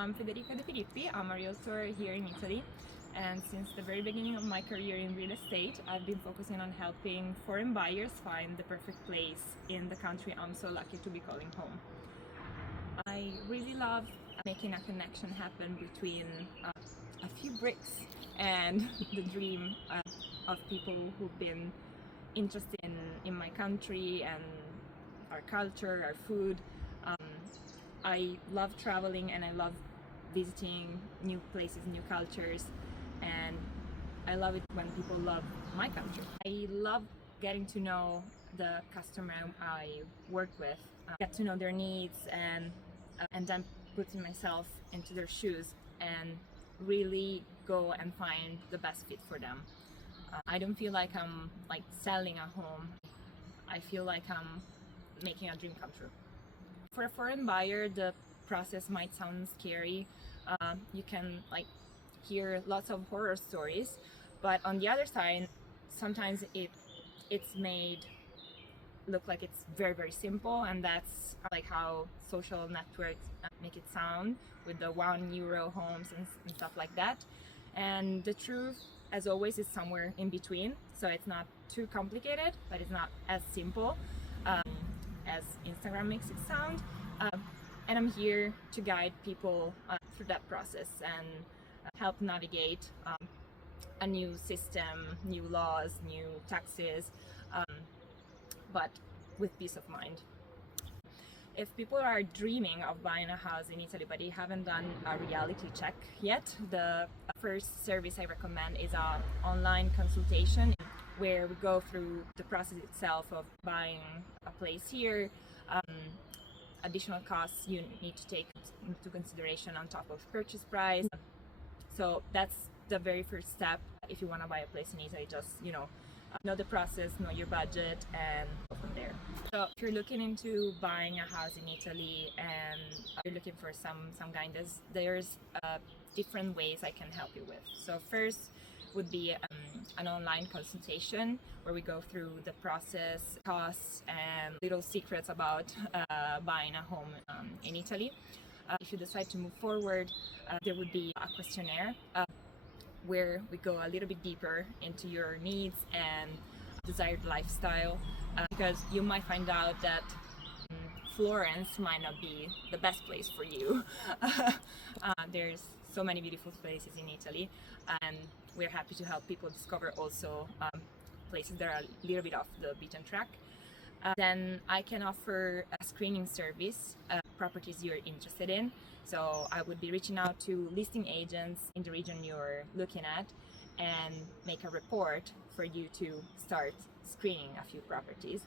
I'm Federica De Filippi. I'm a realtor here in Italy, and since the very beginning of my career in real estate, I've been focusing on helping foreign buyers find the perfect place in the country I'm so lucky to be calling home. I really love making a connection happen between a few bricks and the dream of people who've been interested in my country and our culture, our food. I love traveling and I love visiting new places, new cultures, and I love it when people love my country. I love getting to know the customer I work with, get to know their needs, and then putting myself into their shoes and really go and find the best fit for them. I don't feel like I'm like selling a home. I feel like I'm making a dream come true. For a foreign buyer, the process might sound scary. You can like hear lots of horror stories, but on the other side, sometimes it's made look like it's very simple, and that's like how social networks make it sound with the €1 homes and stuff like that. And the truth, as always, is somewhere in between. So it's not too complicated, but it's not as simple as Instagram makes it sound. And I'm here to guide people through that process and help navigate a new system, new laws, new taxes, but with peace of mind. If people are dreaming of buying a house in Italy but they haven't done a reality check yet, the first service I recommend is an online consultation where we go through the process itself of buying a place here, additional costs you need to take into consideration on top of purchase price. So that's the very first step if you want to buy a place in Italy. Just know the process, know your budget, and go from there. So if you're looking into buying a house in Italy and you're looking for some guidance, there's different ways I can help you with. So first would be an online consultation where we go through the process, costs, and little secrets about buying a home in Italy. If you decide to move forward, there would be a questionnaire where we go a little bit deeper into your needs and desired lifestyle, because you might find out that Florence might not be the best place for you. There's so many beautiful places in Italy, and we're happy to help people discover also places that are a little bit off the beaten track. Then I can offer a screening service, properties you're interested in. So I would be reaching out to listing agents in the region you're looking at and make a report for you to start screening a few properties.